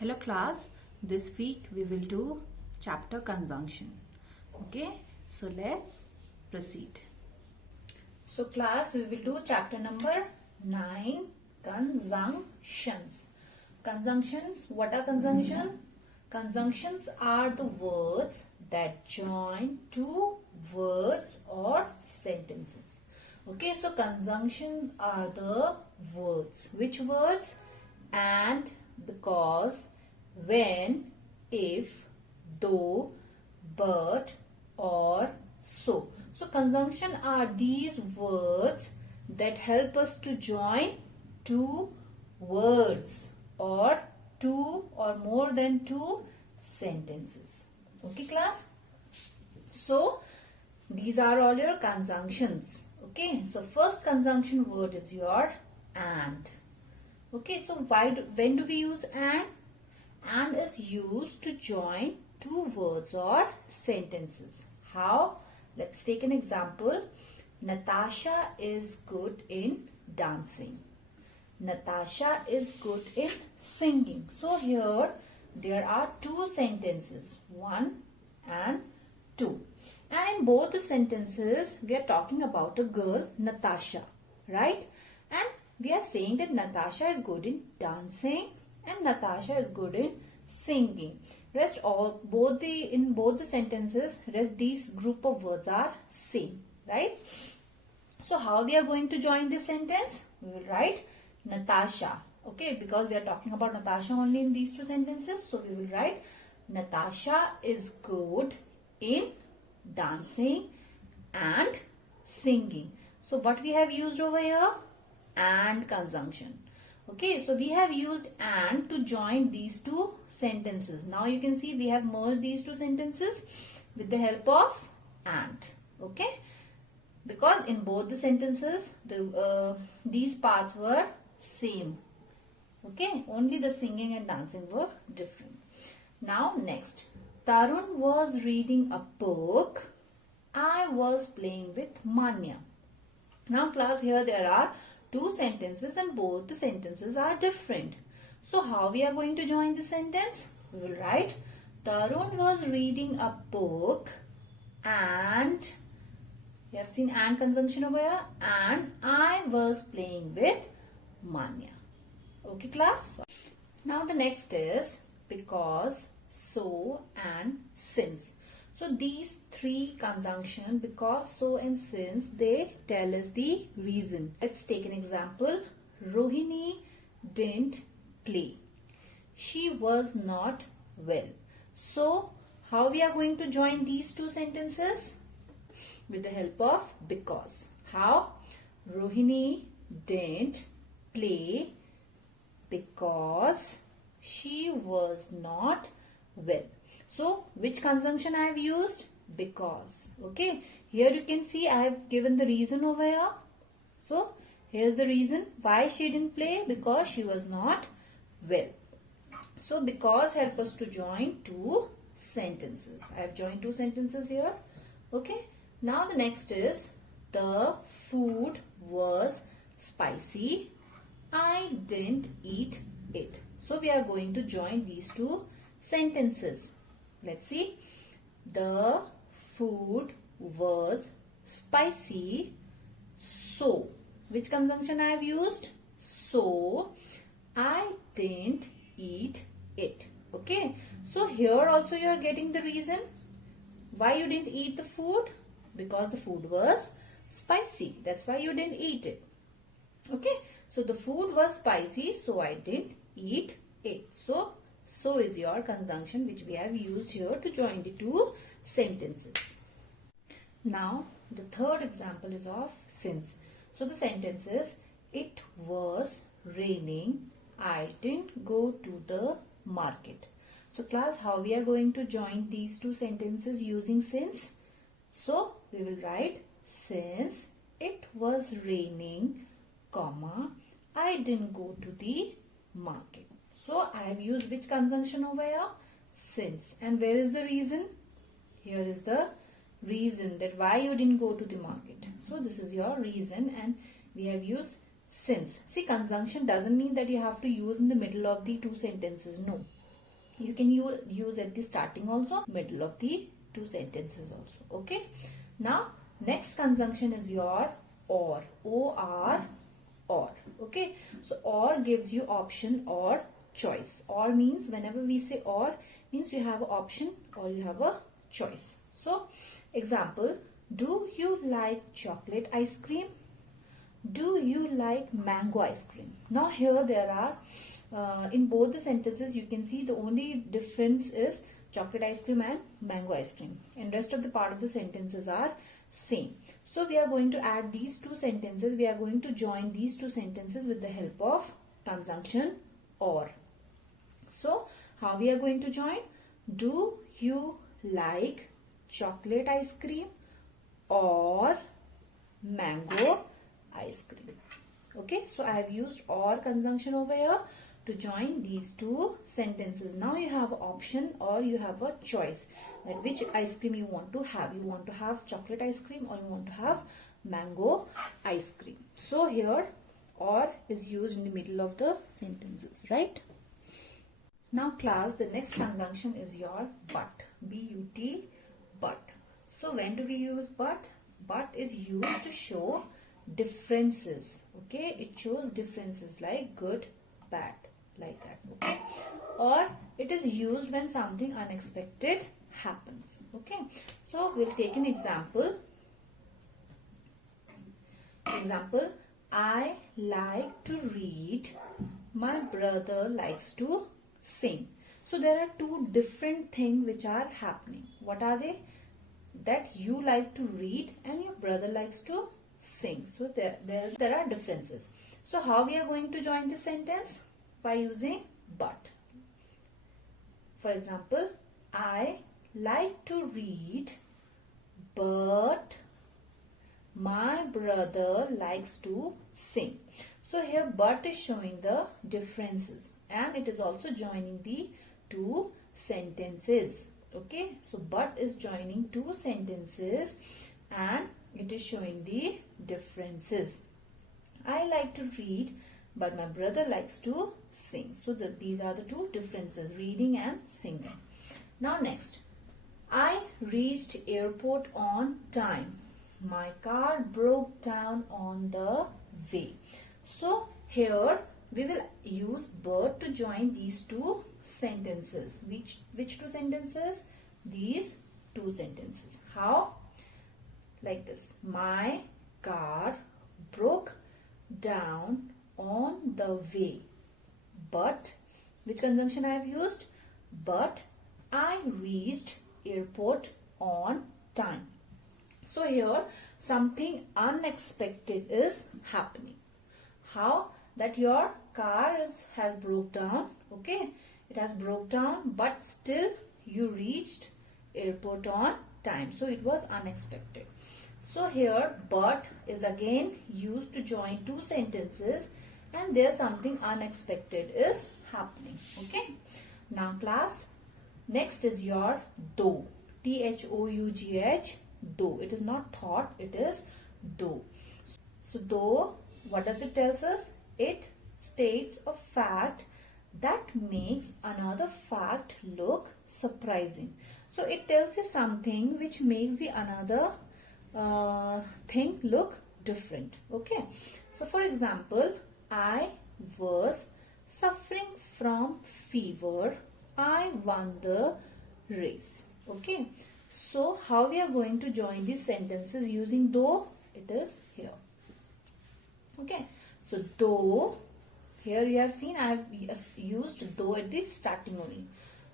Hello class, this week we will do chapter conjunction. Okay, so let's proceed. So class, we will do chapter number 9, conjunctions. Conjunctions, what are conjunctions? Conjunctions are the words that join two words or sentences. Okay, so conjunctions are the words. Which words? And, because, when, if, though, but, or, so. So conjunction are these words that help us to join two words or two or more than two sentences. Okay class? So these are all your conjunctions. Okay, so first conjunction word is your and. Okay, so when do we use and? And is used to join two words or sentences. How? Let's take an example. Natasha is good in dancing. Natasha is good in singing. So here there are two sentences, 1 and 2. And in both the sentences we are talking about a girl, Natasha, right? And we are saying that Natasha is good in dancing and Natasha is good in singing. In both the sentences, these group of words are same, right? So how we are going to join this sentence? We will write Natasha. Okay, because we are talking about Natasha only in these two sentences. So we will write Natasha is good in dancing and singing. So what we have used over here? And conjunction. Okay, so we have used and to join these two sentences. Now you can see we have merged these two sentences with the help of and. Okay, because in both the sentences these parts were same. Okay, only the singing and dancing were different. Now next, Tarun was reading a book. I was playing with Manya. Now class, here there are two sentences and both the sentences are different. So how we are going to join the sentence? We will write Tarun was reading a book and, you have seen and conjunction over here, and I was playing with Manya. Okay class? Now the next is because, so and since. So these three conjunctions, because, so and since, they tell us the reason. Let's take an example. Rohini didn't play. She was not well. So how we are going to join these two sentences? With the help of because. How? Rohini didn't play because she was not well. So, which conjunction I have used? Because. Okay. Here you can see I have given the reason over here. So, here's the reason why she didn't play. Because she was not well. So, because help us to join two sentences. I have joined two sentences here. Okay. Now, the next is the food was spicy. I didn't eat it. So, we are going to join these two sentences. Let's see. The food was spicy. So, which conjunction I have used? So, I didn't eat it. Okay. So, here also you are getting the reason why you didn't eat the food. Because the food was spicy. That's why you didn't eat it. Okay. So, the food was spicy. So, I didn't eat it. So is your conjunction which we have used here to join the two sentences. Now the third example is of since. So the sentence is, it was raining. I didn't go to the market. So class, how we are going to join these two sentences using since? So we will write since it was raining, comma, I didn't go to the market. So I have used which conjunction over here? Since. And where is the reason? Here is the reason that why you didn't go to the market. So this is your reason and we have used since. See, conjunction doesn't mean that you have to use in the middle of the two sentences. No. You can use at the starting also, middle of the two sentences also. Okay. Now next conjunction is your or. O-R, or. Okay. So or gives you option or choice. Or means whenever we say or, means you have an option or you have a choice. So example, do you like chocolate ice cream? Do you like mango ice cream? Now here there are, in both the sentences you can see the only difference is chocolate ice cream and mango ice cream, and rest of the part of the sentences are same. So we are going to add these two sentences, we are going to join these two sentences with the help of conjunction or. So how we are going to join? Do you like chocolate ice cream or mango ice cream? Okay, so I have used or conjunction over here to join these two sentences. Now you have option or you have a choice that which ice cream you want to have. You want to have chocolate ice cream or you want to have mango ice cream. So here or is used in the middle of the sentences, right? Now class, the next conjunction is your but. B-U-T, but. So when do we use but? But is used to show differences. Okay, it shows differences like good, bad, like that. Okay, or it is used when something unexpected happens. Okay, so we'll take an example. Example, I like to read, my brother likes to sing. So there are two different things which are happening. What are they? That you like to read and your brother likes to sing. So there are differences. So how we are going to join this sentence? By using but. For example, I like to read, but my brother likes to sing. So here but is showing the differences and it is also joining the two sentences. Okay, so but is joining two sentences and it is showing the differences. I like to read, but my brother likes to sing. So these are the two differences, reading and singing. Now next, I reached airport on time. My car broke down on the way. So here we will use but to join these two sentences. Which two sentences? These two sentences. How? Like this. My car broke down on the way. But, which conjunction I have used? But I reached airport on time. So here something unexpected is happening. How? That your car has broke down. Okay, it has broke down, but still you reached airport on time. So it was unexpected. So here but is again used to join two sentences and there something unexpected is happening. Okay. Now class, next is your though. T-H-O-U-G-H, though. It is not thought, it is though. So though, what does it tell us? It states a fact that makes another fact look surprising. So it tells you something which makes the another thing look different. Okay. So for example, I was suffering from fever. I won the race. Okay. So how we are going to join these sentences using though? It is here. Okay. So though, here you have seen I have used though at the starting only.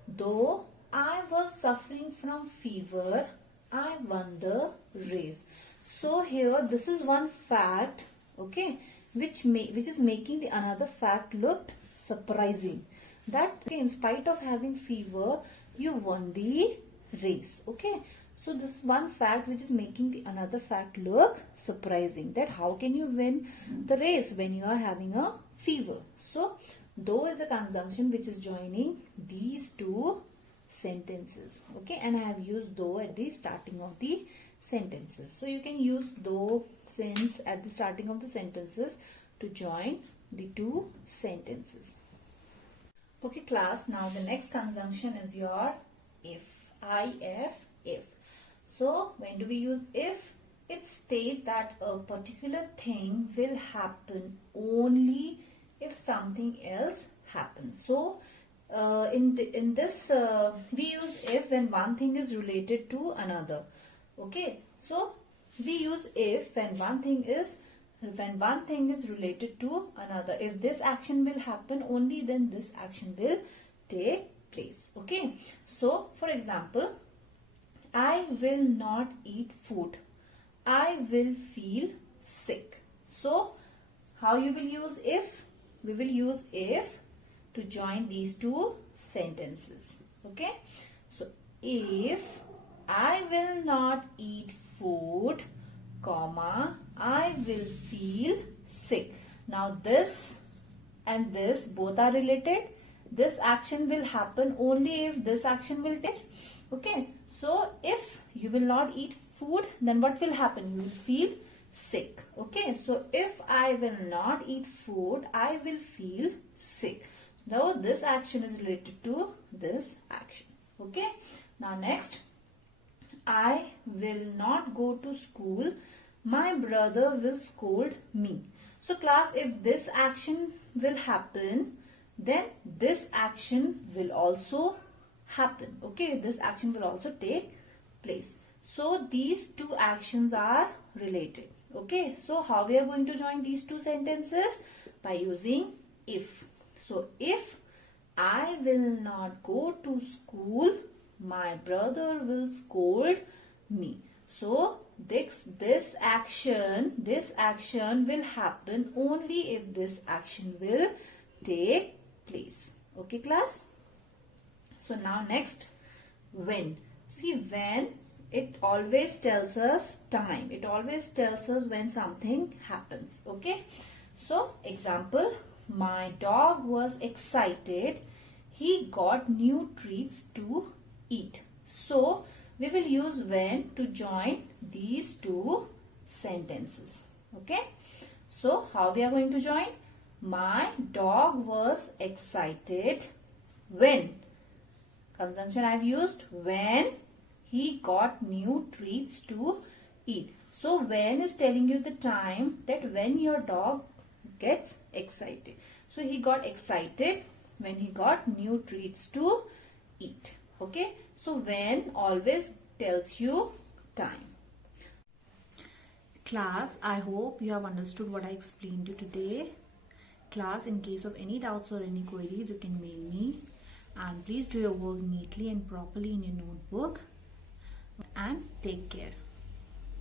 Though I was suffering from fever, I won the race. So here this is one fact, okay, which is making the another fact look surprising. That okay, in spite of having fever, you won the race. Okay, so this one fact which is making the another fact look surprising. That how can you win the race when you are having a fever? So though is a conjunction which is joining these two sentences. Okay, and I have used though at the starting of the sentences. So you can use though, since at the starting of the sentences to join the two sentences. Okay class, now the next conjunction is your if. If. So when do we use if? It states that a particular thing will happen only if something else happens. So in this we use if when one thing is related to another. Okay, so we use if when one thing is related to another. If this action will happen, only then this action will take place. Okay, so for example, I will not eat food, I will feel sick. So how you will use if? We will use if to join these two sentences. Okay, so if I will not eat food, comma, I will feel sick. Now this and this both are related. This action will happen only if this action will take place. Okay, so if you will not eat food, then what will happen? You will feel sick. Okay, so if I will not eat food, I will feel sick. Now this action is related to this action. Okay, now next, I will not go to school, my brother will scold me. So class, if this action will happen, then this action will also happen. Okay, this action will also take place. So these two actions are related. Okay, so how we are going to join these two sentences? By using if. So if I will not go to school, my brother will scold me. So this action will happen only if this action will take place. Okay class. So now next, when. See, when, it always tells us time. It always tells us when something happens. Okay. So example, my dog was excited. He got new treats to eat. So we will use when to join these two sentences. Okay. So how we are going to join? My dog was excited when. Conjunction I have used when he got new treats to eat. So when is telling you the time that when your dog gets excited. So he got excited when he got new treats to eat. Okay. So when always tells you time. Class, I hope you have understood what I explained to you today. Class, in case of any doubts or any queries, you can mail me. And please do your work neatly and properly in your notebook. And take care.